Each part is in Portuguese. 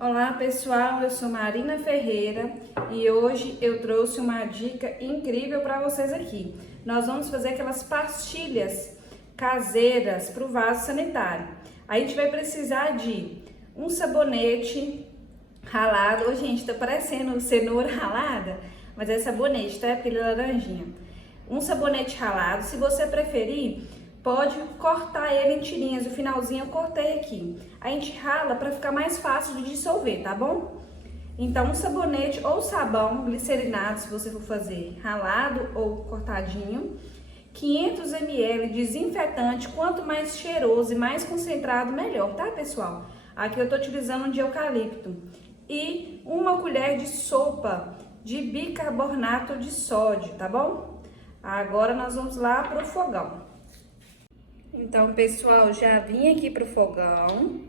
Olá pessoal, eu sou Marina Ferreira e hoje eu trouxe uma dica incrível para vocês aqui. Nós vamos fazer aquelas pastilhas caseiras para o vaso sanitário. A gente vai precisar de um sabonete ralado. Ô, gente, tá parecendo cenoura ralada, mas é sabonete, tá? É aquele laranjinha. Um sabonete ralado, se você preferir, pode cortar ele em tirinhas, o finalzinho eu cortei aqui. A gente rala para ficar mais fácil de dissolver, tá bom? Então, um sabonete ou sabão glicerinado, se você for fazer ralado ou cortadinho. 500 ml de desinfetante, quanto mais cheiroso e mais concentrado, melhor, tá, pessoal? Aqui eu tô utilizando um de eucalipto. E uma colher de sopa de bicarbonato de sódio, tá bom? Agora nós vamos lá pro fogão. Então, pessoal, já vim aqui pro fogão,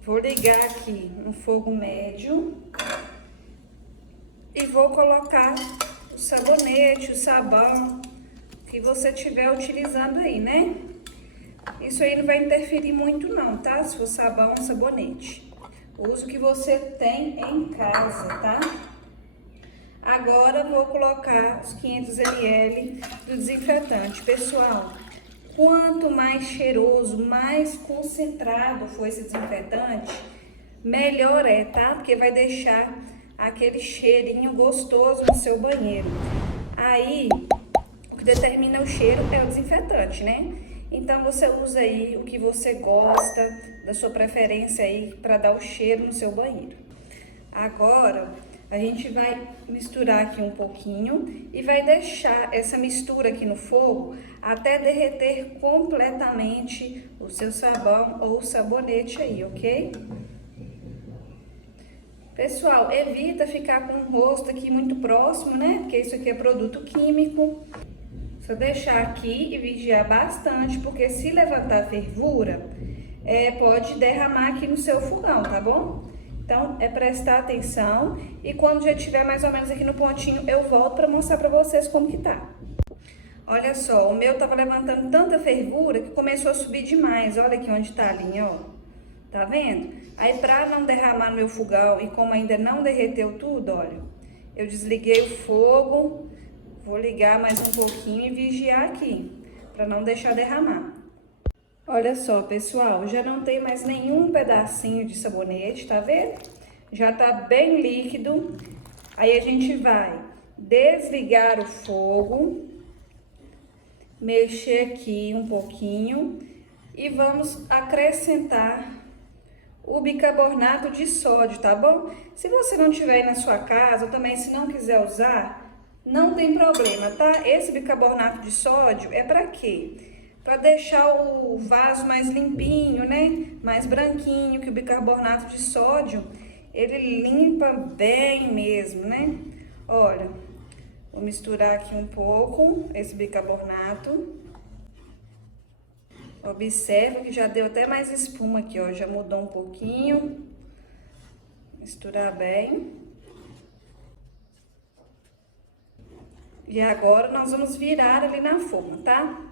vou ligar aqui no fogo médio e vou colocar o sabonete, o sabão que você estiver utilizando aí, né? Isso aí não vai interferir muito não, tá? Se for sabão ou sabonete. Use o que você tem em casa, tá? Agora vou colocar os 500 ml do desinfetante, pessoal. Quanto mais cheiroso, mais concentrado for esse desinfetante, melhor é, tá? Porque vai deixar aquele cheirinho gostoso no seu banheiro. Aí, o que determina o cheiro é o desinfetante, né? Então, você usa aí o que você gosta, da sua preferência aí, para dar o cheiro no seu banheiro. Agora, a gente vai misturar aqui um pouquinho e vai deixar essa mistura aqui no fogo até derreter completamente o seu sabão ou sabonete aí, ok? Pessoal, evita ficar com o rosto aqui muito próximo, né? Porque isso aqui é produto químico. Só deixar aqui e vigiar bastante, porque se levantar fervura, pode derramar aqui no seu fogão, tá bom? Então, é prestar atenção e quando já estiver mais ou menos aqui no pontinho, eu volto para mostrar para vocês como que tá. Olha só, o meu tava levantando tanta fervura que começou a subir demais. Olha aqui onde tá a linha, ó. Tá vendo? Aí, pra não derramar no meu fogão e como ainda não derreteu tudo, olha, eu desliguei o fogo, vou ligar mais um pouquinho e vigiar aqui, para não deixar derramar. Olha só, pessoal, já não tem mais nenhum pedacinho de sabonete, tá vendo? Já tá bem líquido. Aí a gente vai desligar o fogo, mexer aqui um pouquinho e vamos acrescentar o bicarbonato de sódio, tá bom? Se você não tiver aí na sua casa, ou também se não quiser usar, não tem problema, tá? Esse bicarbonato de sódio é para quê? Para deixar o vaso mais limpinho, né? Mais branquinho, que o bicarbonato de sódio, ele limpa bem mesmo, né? Olha, vou misturar aqui um pouco esse bicarbonato. Observa que já deu até mais espuma aqui, ó, já mudou um pouquinho. Misturar bem. E agora nós vamos virar ali na forma, tá?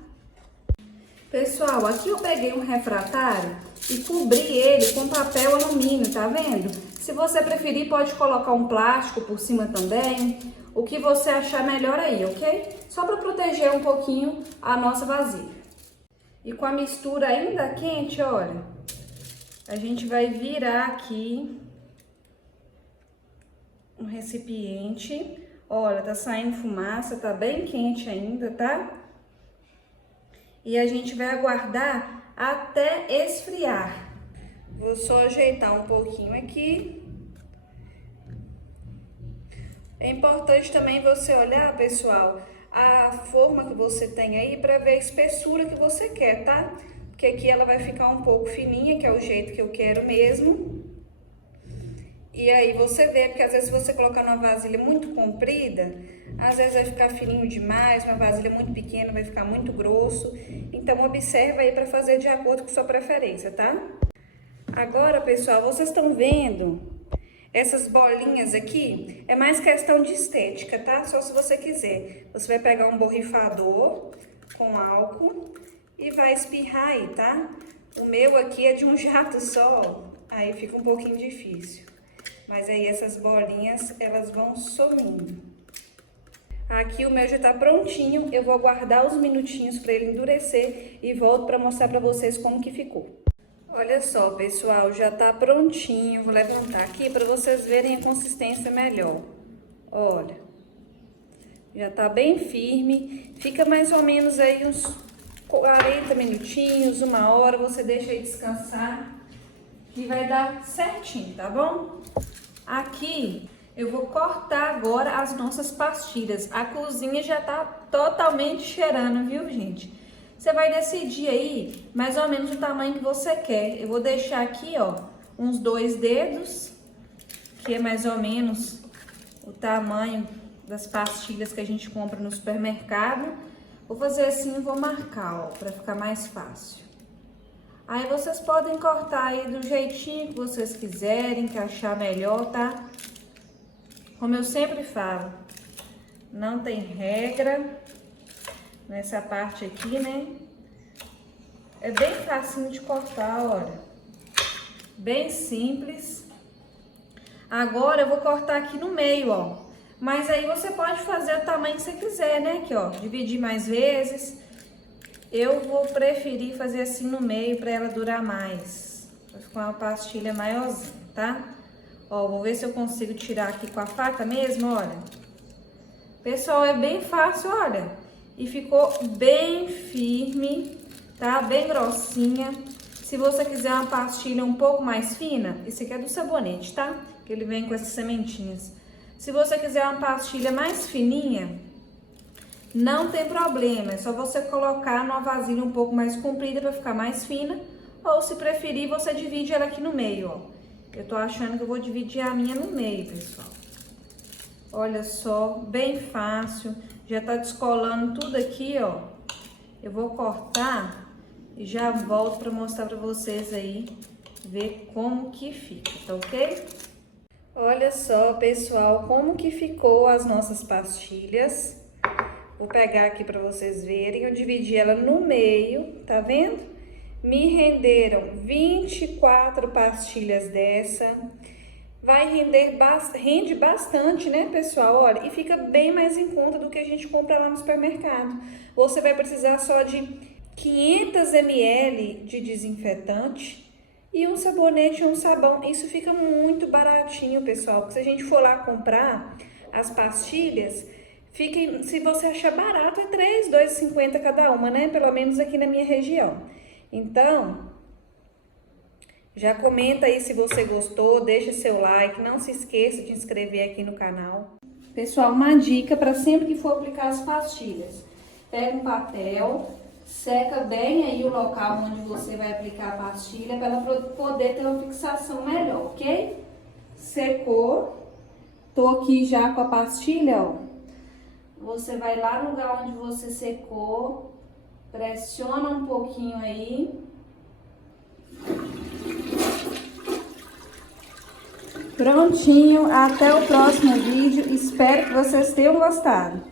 Pessoal, aqui eu peguei um refratário e cobri ele com papel alumínio, tá vendo? Se você preferir, pode colocar um plástico por cima também, o que você achar melhor aí, ok? Só para proteger um pouquinho a nossa vasilha. E com a mistura ainda quente, olha, a gente vai virar aqui um recipiente. Olha, tá saindo fumaça, tá bem quente ainda, tá? E a gente vai aguardar até esfriar. Vou só ajeitar um pouquinho aqui. É importante também você olhar, pessoal, a forma que você tem aí para ver a espessura que você quer, tá? Porque aqui ela vai ficar um pouco fininha, que é o jeito que eu quero mesmo. E aí você vê, porque às vezes se você colocar numa vasilha muito comprida, às vezes vai ficar fininho demais, uma vasilha muito pequena vai ficar muito grosso. Então observa aí para fazer de acordo com sua preferência, tá? Agora, pessoal, vocês estão vendo essas bolinhas aqui? É mais questão de estética, tá? Só se você quiser. Você vai pegar um borrifador com álcool e vai espirrar aí, tá? O meu aqui é de um jato só, aí fica um pouquinho difícil. Mas aí essas bolinhas, elas vão sumindo. Aqui o meu já tá prontinho, eu vou aguardar uns minutinhos para ele endurecer e volto para mostrar para vocês como que ficou. Olha só, pessoal, já tá prontinho. Vou levantar aqui para vocês verem a consistência melhor. Olha, já tá bem firme. Fica mais ou menos aí uns 40 minutinhos, 1 hora, você deixa aí descansar e vai dar certinho, tá bom? Aqui eu vou cortar agora as nossas pastilhas. A cozinha já tá totalmente cheirando, viu, gente? Você vai decidir aí mais ou menos o tamanho que você quer. Eu vou deixar aqui, ó, uns 2 dedos, que é mais ou menos o tamanho das pastilhas que a gente compra no supermercado. Vou fazer assim e vou marcar, ó, pra ficar mais fácil. Aí vocês podem cortar aí do jeitinho que vocês quiserem, que achar melhor, tá? Como eu sempre falo, não tem regra nessa parte aqui, né? É bem facinho de cortar, olha. Bem simples. Agora eu vou cortar aqui no meio, ó. Mas aí você pode fazer o tamanho que você quiser, né? Aqui, ó, dividir mais vezes. Eu vou preferir fazer assim no meio para ela durar mais. Vai ficar uma pastilha maiorzinha, tá? Ó, vou ver se eu consigo tirar aqui com a faca mesmo, olha. Pessoal, é bem fácil, olha. E ficou bem firme, tá? Bem grossinha. Se você quiser uma pastilha um pouco mais fina, esse aqui é do sabonete, tá? Que ele vem com essas sementinhas. Se você quiser uma pastilha mais fininha, não tem problema. É só você colocar numa vasilha um pouco mais comprida para ficar mais fina. Ou se preferir, você divide ela aqui no meio, ó. Eu tô achando que eu vou dividir a minha no meio, pessoal. Olha só, bem fácil. Já tá descolando tudo aqui, ó. Eu vou cortar e já volto para mostrar para vocês aí, ver como que fica, tá ok? Olha só, pessoal, como que ficou as nossas pastilhas. Vou pegar aqui para vocês verem. Eu dividi ela no meio, tá vendo? Me renderam 24 pastilhas dessa. Rende bastante, né, pessoal? Olha, e fica bem mais em conta do que a gente compra lá no supermercado. Você vai precisar só de 500 ml de desinfetante e um sabonete e um sabão. Isso fica muito baratinho, pessoal. Porque se a gente for lá comprar as pastilhas, se você achar barato, é R$2,50 cada uma, né? Pelo menos aqui na minha região. Então, já comenta aí se você gostou, deixa seu like, não se esqueça de inscrever aqui no canal. Pessoal, uma dica para sempre que for aplicar as pastilhas. Pega um papel, seca bem aí o local onde você vai aplicar a pastilha para ela poder ter uma fixação melhor, ok? Secou, tô aqui já com a pastilha, ó. Você vai lá no lugar onde você secou, pressiona um pouquinho aí. Prontinho, até o próximo vídeo. Espero que vocês tenham gostado.